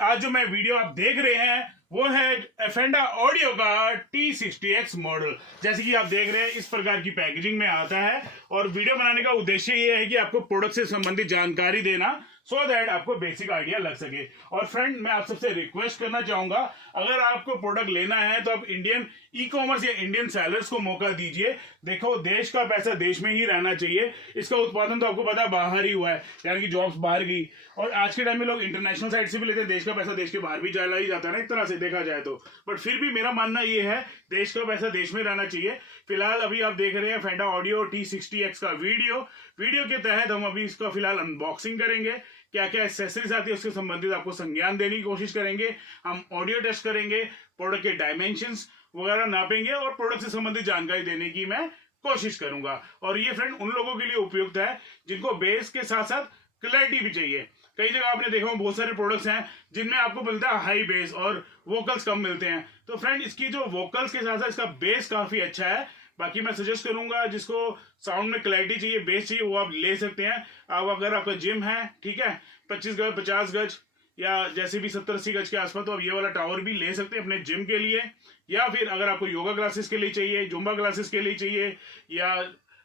आज जो मैं वीडियो आप देख रहे हैं वो है फेंडा ऑडियो का T60X मॉडल। जैसे कि आप देख रहे हैं इस प्रकार की पैकेजिंग में आता है और वीडियो बनाने का उद्देश्य ये है कि आपको प्रोडक्ट से संबंधित जानकारी देना सो दैट आपको बेसिक आइडिया लग सके। और फ्रेंड मैं आप सबसे रिक्वेस्ट करना चाहूंगा, अगर आपको प्रोडक्ट लेना है तो आप इंडियन ई कॉमर्स या इंडियन सेलर्स को मौका दीजिए। देखो देश का पैसा देश में ही रहना चाहिए। इसका उत्पादन तो आपको पता है बाहर ही हुआ है, यानी कि जॉब्स बाहर गई। और आज के टाइम में लोग इंटरनेशनल साइड से भी लेते हैं, देश का पैसा देश के बाहर भी चला ही जाता है ना एक तरह से देखा जाए तो। बट फिर भी मेरा मानना ये है देश का पैसा देश में रहना चाहिए। फिलहाल अभी आप देख रहे हैं फेंडा ऑडियो T60X का वीडियो के तहत हम अभी इसका फिलहाल अनबॉक्सिंग करेंगे। क्या क्या एक्सेसरीज आती है उसके संबंधित आपको संज्ञान देने की कोशिश करेंगे। हम ऑडियो टेस्ट करेंगे, प्रोडक्ट के डायमेंशंस वगैरह नापेंगे और प्रोडक्ट से संबंधित जानकारी देने की मैं कोशिश करूंगा। और ये फ्रेंड उन लोगों के लिए उपयुक्त है जिनको बेस के साथ साथ क्लैरिटी भी चाहिए। कई जगह आपने देखा बहुत सारे प्रोडक्ट्स हैं जिनमें आपको मिलता है हाई बेस और वोकल्स कम मिलते हैं। तो फ्रेंड इसकी जो वोकल्स के साथ साथ इसका बेस काफी अच्छा है। बाकी मैं सजेस्ट करूंगा जिसको साउंड में क्लैरिटी चाहिए, बेस चाहिए, वो आप ले सकते हैं। अब अगर आपका जिम है, ठीक है, 25 गज 50 गज या जैसे भी 70-80 गज के आसपास, तो आप ये वाला टावर भी ले सकते हैं अपने जिम के लिए। या फिर अगर आपको योगा क्लासेस के लिए चाहिए, जुम्बा क्लासेस के लिए चाहिए या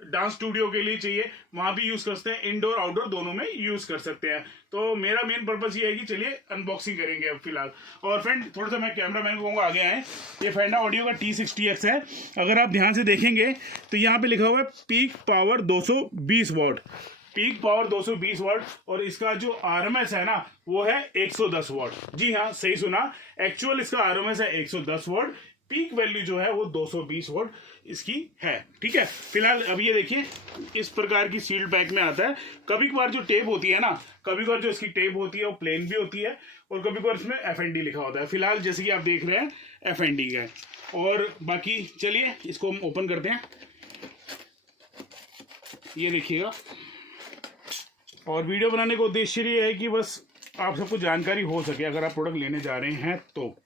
डांस स्टूडियो के लिए चाहिए, वहां भी यूज कर सकते हैं। इंडोर आउटडोर दोनों में यूज कर सकते हैं। तो मेरा मेन पर्पस ये है कि चलिए अनबॉक्सिंग करेंगे अब फिलहाल। और फ्रेंड थोड़ा सा मैं कैमरा मैन को कहूँगा आगे आए। ये फेंडा ऑडियो का T60X है। अगर आप ध्यान से देखेंगे तो यहाँ पे लिखा हुआ है peak power 220 what, peak power 220 what. और इसका जो RMS है ना वो है 110 वॉट। जी हाँ सही सुना, एक्चुअल इसका RMS है 110 वॉट, पीक वैल्यू जो है वो 220 वोल्ट इसकी है। ठीक है, फिलहाल अब ये देखिए इस प्रकार की सील्ड पैक में आता है। कभी कभार जो टेप होती है ना, कभी कभार जो इसकी टेप होती है वो प्लेन भी होती है और कभी कभार इसमें FND लिखा होता है। फिलहाल जैसे कि आप देख रहे हैं FND का है। और बाकी चलिए इसको हम ओपन करते हैं, ये देखिएगा। और वीडियो बनाने का उद्देश्य ये है कि बस आप सबको जानकारी हो सके अगर आप प्रोडक्ट लेने जा रहे हैं तो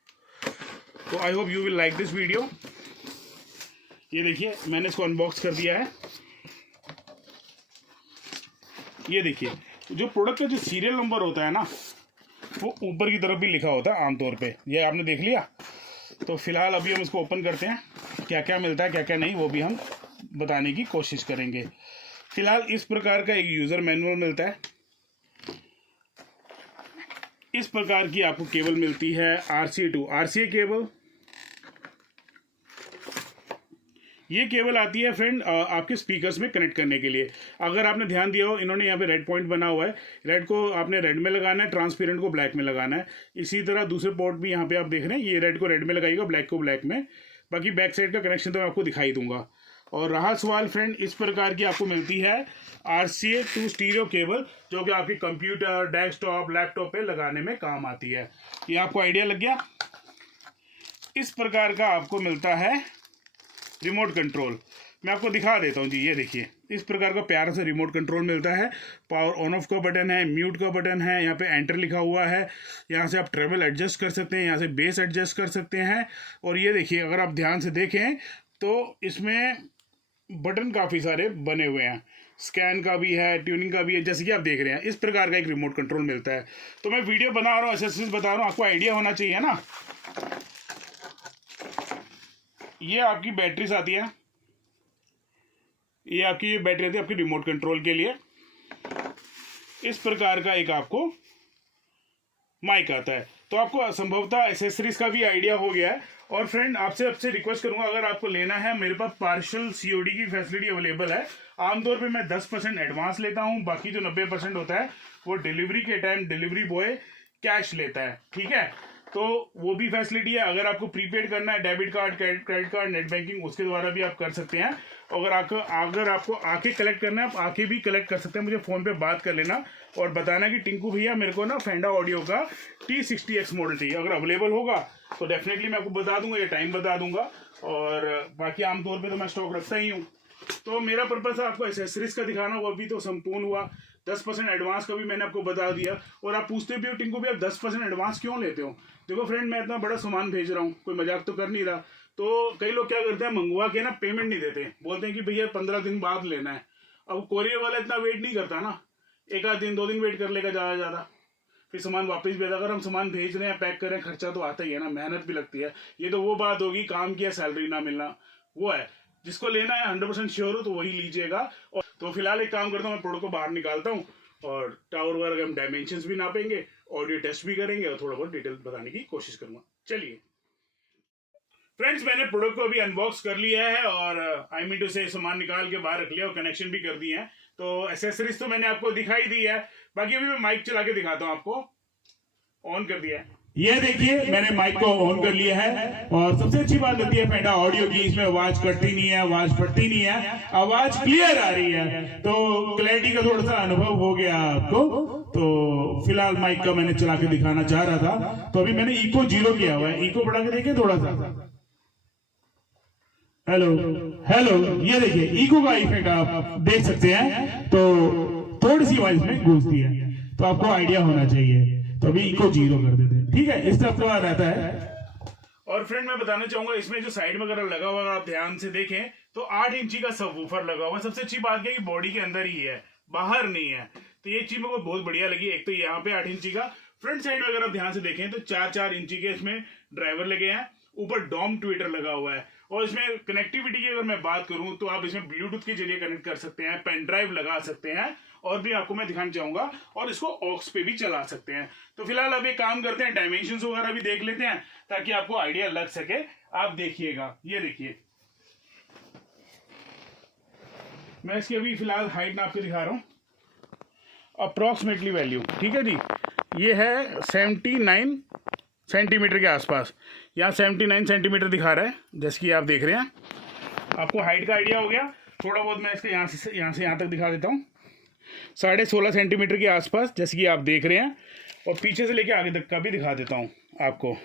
I hope you will like this video. ये देखिए मैंने इसको अनबॉक्स कर दिया है। ये देखिए जो प्रोडक्ट का जो सीरियल नंबर होता है ना वो ऊपर की तरफ भी लिखा होता है आमतौर पे, ये आपने देख लिया। तो फिलहाल अभी हम इसको ओपन करते हैं, क्या क्या मिलता है क्या क्या नहीं वो भी हम बताने की कोशिश करेंगे। फिलहाल इस प्रकार का एक यूज़र मैनुअल मिलता है। इस प्रकार की आपको केबल मिलती है RCA टू RCA केबल। ये केबल आती है फ्रेंड आपके स्पीकर्स में कनेक्ट करने के लिए। अगर आपने ध्यान दिया हो इन्होंने यहाँ पे रेड पॉइंट बना हुआ है, रेड को आपने रेड में लगाना है, ट्रांसपेरेंट को ब्लैक में लगाना है। इसी तरह दूसरे पोर्ट भी यहाँ पे आप देख रहे हैं, ये रेड को रेड में लगाइएगा, ब्लैक को ब्लैक में। बाकी बैक साइड का कनेक्शन तो मैं आपको दिखाई दूंगा। और रहा सवाल फ्रेंड, इस प्रकार की आपको मिलती है RCA टू स्टीरियो केबल जो कि आपके कंप्यूटर, डेस्कटॉप, लैपटॉप पे लगाने में काम आती है। ये आपको आइडिया लग गया। इस प्रकार का आपको मिलता है रिमोट कंट्रोल। मैं आपको दिखा देता हूँ जी, ये देखिए इस प्रकार का प्यारा सा रिमोट कंट्रोल मिलता है। पावर ऑन ऑफ का बटन है, म्यूट का बटन है, यहाँ पे एंटर लिखा हुआ है। यहाँ से आप ट्रेवल एडजस्ट कर सकते हैं, यहाँ से बेस एडजस्ट कर सकते हैं। और ये देखिए अगर आप ध्यान से देखें तो इसमें बटन काफ़ी सारे बने हुए हैं, स्कैन का भी है, ट्यूनिंग का भी है, जैसे कि आप देख रहे हैं। इस प्रकार का एक रिमोट कंट्रोल मिलता है। तो मैं वीडियो बना रहा हूँ, एक्सेसरीज बता रहा हूँ, आपको आइडिया होना चाहिए ना। ये आपकी बैटरीज आती है, ये आपकी बैटरी आती है आपकी रिमोट कंट्रोल के लिए। इस प्रकार का एक आपको माइक आता है। तो आपको संभवतः एक्सेसरीज का भी आइडिया हो गया है। और फ्रेंड आपसे रिक्वेस्ट करूंगा, अगर आपको लेना है, मेरे पास पार्शियल COD की फैसिलिटी अवेलेबल है। आमतौर पे मैं 10% एडवांस लेता हूं, बाकी जो 90% होता है वो डिलीवरी के टाइम डिलीवरी बॉय कैश लेता है। ठीक है, तो वो भी फैसिलिटी है। अगर आपको प्रीपेड करना है, debit card, credit card, net banking, उसके द्वारा भी आप कर सकते हैं। अगर आपको आके कलेक्ट करना है, आप आके भी कलेक्ट कर सकते हैं। मुझे फ़ोन पे बात कर लेना और बताना कि टिंकू भैया मेरे को ना फेंडा ऑडियो का T60X मॉडल चाहिए। अगर अवेलेबल होगा तो डेफिनेटली मैं आपको बता दूंगा, ये टाइम बता दूंगा। और बाकी आमतौर पर तो मैं स्टॉक रखता ही हूँ। तो मेरा पर्पस है आपको एसेसरीज का दिखाना, वो अभी तो संपूर्ण हुआ। 10% एडवांस का भी मैंने आपको बता दिया। और आप पूछते भी हो टिंकू भी आप 10% एडवांस क्यों लेते हो? देखो फ्रेंड मैं इतना बड़ा सामान भेज रहा हूँ, कोई मजाक तो कर नहीं रहा। तो कई लोग क्या करते हैं, मंगवा के ना पेमेंट नहीं देते, बोलते हैं कि भैया 15 दिन बाद लेना है। अब कोरियर वाला इतना वेट नहीं करता ना, 1 आध दिन 2 दिन वेट कर लेगा ज़्यादा। फिर सामान वापस भेजा। अगर हम सामान भेज रहे हैं, पैक कर रहे हैं, खर्चा तो आता ही है ना, मेहनत भी लगती है। ये तो वो बात होगी काम किया सैलरी ना मिलना, वो है। जिसको लेना है 100% श्योर हो तो वही लीजिएगा। और तो फिलहाल एक काम करता हूँ, मैं प्रोडक्ट को बाहर निकालता हूँ और टावर वगैरह हम डायमेंशंस भी नापेंगे, ऑडियो टेस्ट भी करेंगे और थोड़ा बहुत डिटेल बताने की कोशिश करूंगा। चलिए फ्रेंड्स, मैंने प्रोडक्ट को अभी अनबॉक्स कर लिया है और आई मीन टू से सामान निकाल के बाहर रख लिया और कनेक्शन भी कर दिए हैं। तो एसेसरीज तो मैंने आपको दिखाई दी है, बाकी अभी मैं माइक चला के दिखाता हूँ आपको। ऑन कर दिया है, ये देखिए मैंने माइक को ऑन कर लिया है। और सबसे अच्छी बात होती है फेंडा ऑडियो की, इसमें आवाज कटती नहीं है, आवाज फटती नहीं है, आवाज क्लियर आ रही है। तो क्लैरिटी का थोड़ा सा अनुभव हो गया आपको। तो फिलहाल माइक का मैंने चला के दिखाना चाह रहा था, तो अभी मैंने इको 0 किया हुआ है। इको बढ़ा के देखिए थोड़ा सा, हेलो हेलो, ये देखिए इको का इफेक्ट आप देख सकते हैं। तो थोड़ी सी आवाज में गूंजती है, तो आपको आइडिया होना चाहिए। तो अभी इको 0 कर देते हैं, ठीक है, इस तरह का रहता है। और फ्रेंड मैं बताना चाहूंगा, इसमें जो साइड में अगर लगा हुआ आप ध्यान से देखें तो 8 इंची का सबवूफर लगा हुआ है। सबसे अच्छी बात क्या है कि बॉडी के अंदर ही है, बाहर नहीं है। तो ये चीज मेरे को बहुत बढ़िया लगी। एक तो यहाँ पे 8 इंची का, फ्रंट साइड में अगर आप ध्यान से देखें तो 4-4 इंची के इसमें ड्राइवर लगे हैं, ऊपर डॉम ट्विटर लगा हुआ है। और इसमें कनेक्टिविटी की अगर मैं बात करूं तो आप इसमें ब्लूटूथ के जरिए कनेक्ट कर सकते हैं, पेन ड्राइव लगा सकते हैं, और भी आपको मैं दिखाना चाहूंगा, और इसको ऑक्स पे भी चला सकते हैं। तो फिलहाल अब एक काम करते हैं, डायमेंशंस वगैरह भी देख लेते हैं ताकि आपको आइडिया लग सके। आप देखिएगा, ये देखिए मैं इसकी अभी फिलहाल हाइट नाप के दिखा रहा हूँ, अप्रोक्सीमेटली वैल्यू, ठीक है जी। ये है 79 सेंटीमीटर के आसपास, यहाँ 79 सेंटीमीटर दिखा रहा है, जैसे कि आप देख रहे हैं। आपको हाइट का आइडिया हो गया। थोड़ा बहुत मैं इसके यहाँ से यहाँ तक दिखा देता हूँ, 16.5 सेंटीमीटर के आसपास, जैसे कि आप देख रहे हैं। और पीछे से लेके आगे तक का भी दिखा देता हूँ आपको,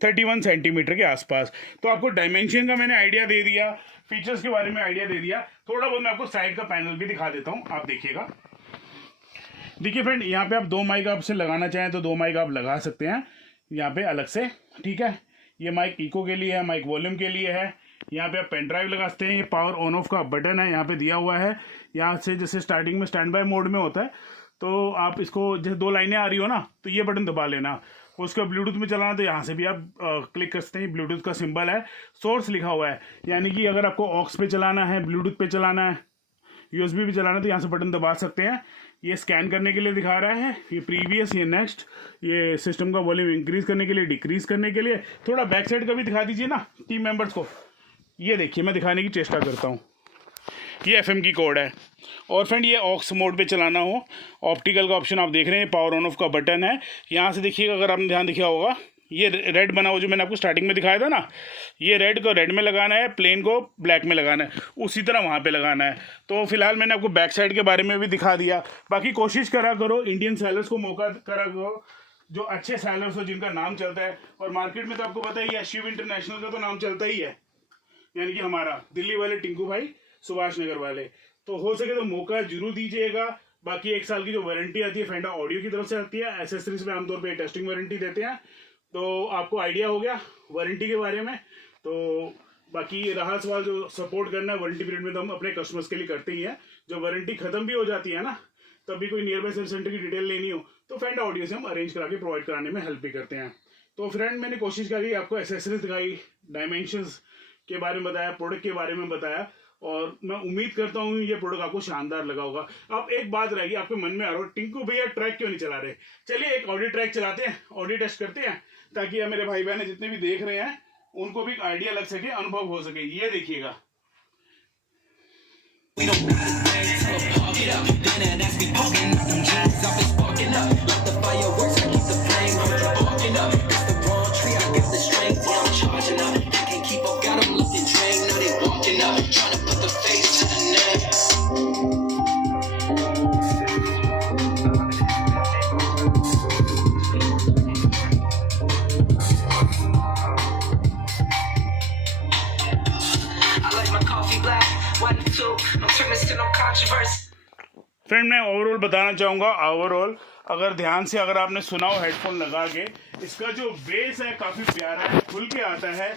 31 सेंटीमीटर के आसपास। तो आपको डायमेंशन का मैंने आइडिया दे दिया, फीचर्स के बारे में आइडिया दे दिया। थोड़ा बहुत मैं आपको साइड का पैनल भी दिखा देता हूँ, आप देखिएगा। देखिए फ्रेंड, यहाँ पे आप 2 माइक आपसे लगाना चाहें तो 2 माइक आप लगा सकते हैं यहाँ पे अलग से, ठीक है। ये माइक इको के लिए है, माइक वॉल्यूम के लिए है। यहाँ पे आप पेन ड्राइव लगा सकते हैं। ये पावर ऑन ऑफ का बटन है, यहाँ पे दिया हुआ है। यहाँ से जैसे स्टार्टिंग में स्टैंड बाय मोड में होता है, तो आप इसको जैसे 2 लाइनें आ रही हो ना, तो ये बटन दबा लेना। उसका ब्लूटूथ में चलाना तो यहाँ से भी आप क्लिक कर सकते हैं। ब्लूटूथ का सिंबल है, सोर्स लिखा हुआ है, यानी कि अगर आपको ऑक्स पे चलाना है, ब्लूटूथ पे चलाना है, यूएसबी भी चलाना है, तो यहाँ से बटन दबा सकते हैं। ये स्कैन करने के लिए दिखा रहा है, ये प्रीवियस, ये नेक्स्ट, ये सिस्टम का वॉल्यूम इंक्रीज करने के लिए, डिक्रीज करने के लिए। थोड़ा बैक साइड का भी दिखा दीजिए ना टीम मेंबर्स को। ये देखिए मैं दिखाने की चेष्टा करता हूँ, ये एफएम की कोड है। और फ्रेंड ये ऑक्स मोड पे चलाना हो, ऑप्टिकल का ऑप्शन आप देख रहे हैं, पावर ऑन ऑफ का बटन है। यहाँ से देखिएगा, अगर आपने ध्यान दिखा होगा, ये रेड बना हुआ जो मैंने आपको स्टार्टिंग में दिखाया था ना, ये रेड को रेड में लगाना है, प्लेन को ब्लैक में लगाना है, उसी तरह वहाँ पे लगाना है। तो फिलहाल मैंने आपको बैक साइड के बारे में भी दिखा दिया। बाकी कोशिश करा करो, इंडियन सेलर्स को मौका करा करो, जो अच्छे सेलर्स हो, जिनका नाम चलता है। और मार्केट में तो आपको पता ही है, शिव इंटरनेशनल का तो नाम चलता ही है, यानी कि हमारा दिल्ली वाले टिंकू भाई, सुभाष नगर वाले। तो हो सके तो मौका जरूर दीजिएगा। बाकी 1 साल की जो वारंटी आती है फेंडा ऑडियो की तरफ से आती है। एसेसरीज में आमतौर पर टेस्टिंग वारंटी देते हैं, तो आपको आइडिया हो गया वारंटी के बारे में। तो बाकी रहा सवाल जो सपोर्ट करना है वारंटी पीरियड में, तो हम अपने कस्टमर्स के लिए करते ही हैं। जब वारंटी खत्म भी हो जाती है ना, तब भी कोई नियर बाय सर्विस सेंटर की डिटेल लेनी हो तो फेंडा ऑडियो से हम अरेंज करा के प्रोवाइड कराने में हेल्प भी करते हैं। तो फ्रेंड मैंने कोशिश करी, आपको एसेसरीज दिखाई, डायमेंशंस के बारे में बताया, प्रोडक्ट के बारे में बताया, और मैं उम्मीद करता हूँ ये प्रोडक्ट आपको शानदार लगा होगा। अब एक बात रहेगी आपके मन में आ रहा हो, टिंकू भैया ट्रैक क्यों नहीं चला रहे? चलिए एक ऑडियो ट्रैक चलाते हैं, ऑडियो टेस्ट करते हैं, ताकि मेरे भाई बहन जितने भी देख रहे हैं उनको भी आइडिया लग सके, अनुभव हो सके। ये देखिएगा, फ्रेंड मैं ओवरऑल बताना चाहूँगा। ओवरऑल अगर ध्यान से अगर आपने सुना हो हेडफोन लगा के, इसका जो बेस है काफ़ी प्यारा है, खुल के आता है,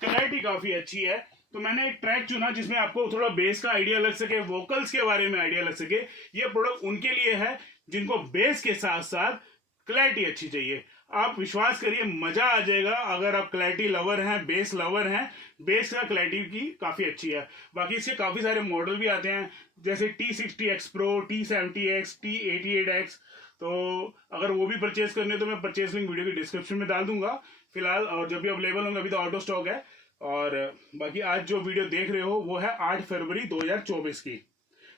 क्लैरिटी काफ़ी अच्छी है। तो मैंने एक ट्रैक चुना जिसमें आपको थोड़ा बेस का आइडिया लग सके, वोकल्स के बारे में आइडिया लग सके। ये प्रोडक्ट उनके लिए है जिनको बेस के साथ साथ क्लैरिटी अच्छी चाहिए। आप विश्वास करिए मजा आ जाएगा अगर आप क्लैरिटी लवर हैं, बेस लवर हैं। बेस का क्लैरिटी की काफी अच्छी है। बाकी इसके काफी सारे मॉडल भी आते हैं, जैसे T60X Pro, T70X, T88X। तो अगर वो भी परचेज करने तो मैं परचेज लिंक वीडियो की डिस्क्रिप्शन में डाल दूंगा फिलहाल, और जब भी अवेलेबल होंगे, अभी तो आउट ऑफ स्टॉक है। और बाकी आज जो वीडियो देख रहे हो वो है 8 फरवरी 2024 की।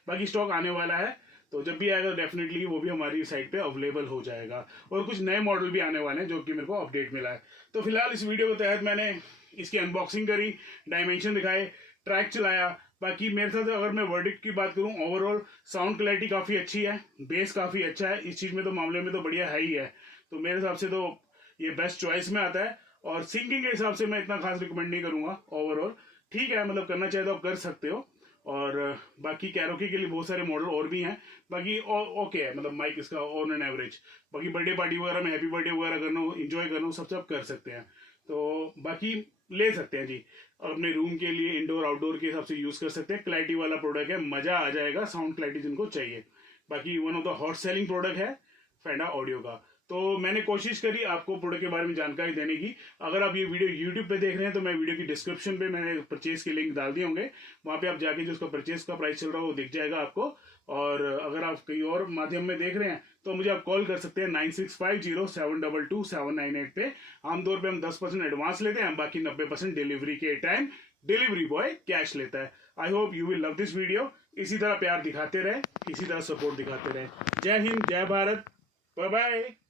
बाकी स्टॉक आने वाला है, तो जब भी आएगा डेफिनेटली वो भी हमारी साइट पे अवेलेबल हो जाएगा। और कुछ नए मॉडल भी आने वाले हैं जो कि मेरे को अपडेट मिला है। तो फिलहाल इस वीडियो के तहत मैंने इसकी अनबॉक्सिंग करी, डायमेंशन दिखाए, ट्रैक चलाया। बाकी मेरे साथ अगर मैं वर्डिक्ट की बात करूं, ओवरऑल साउंड क्लैरिटी काफ़ी अच्छी है, बेस काफ़ी अच्छा है, इस चीज़ में तो मामले में तो बढ़िया है ही है। तो मेरे हिसाब से तो ये बेस्ट चॉइस में आता है। और सिंगिंग के हिसाब से मैं इतना खास रिकमेंड नहीं करूंगा। ओवरऑल ठीक है, मतलब करना चाहे तो आप कर सकते हो। और बाकी कैरोकी के लिए बहुत सारे मॉडल और भी हैं। बाकी ओके है, मतलब माइक इसका ऑन एन एवरेज। बाकी बर्थडे पार्टी वगैरह में, हैप्पी बर्थडे वगैरह करना हो, इंजॉय करना हो, सब कर सकते हैं। तो बाकी ले सकते हैं जी, अपने रूम के लिए इंडोर आउटडोर के हिसाब से यूज कर सकते हैं। क्लैरिटी वाला प्रोडक्ट है, मजा आ जाएगा, साउंड क्लैरिटी जिनको चाहिए। बाकी one of the hot selling product है फेंडा ऑडियो का। तो मैंने कोशिश करी आपको प्रोडक्ट के बारे में जानकारी देने की। अगर आप ये वीडियो यूट्यूब पे देख रहे हैं तो मैं वीडियो की डिस्क्रिप्शन पे मैंने परचेज के लिंक डाल दिए होंगे, वहां पे आप जाके जो उसका परचेज का प्राइस चल रहा है वो दिख जाएगा आपको। और अगर आप कहीं और माध्यम में देख रहे हैं तो मुझे आप कॉल कर सकते हैं 9650722798 पे। आमतौर पे हम 10% एडवांस लेते हैं, बाकी 90% डिलीवरी के टाइम डिलीवरी बॉय कैश लेता है। I hope you will love this video. इसी तरह प्यार दिखाते रहे, इसी तरह सपोर्ट दिखाते रहे। जय हिंद, जय भारत, बाय बाय।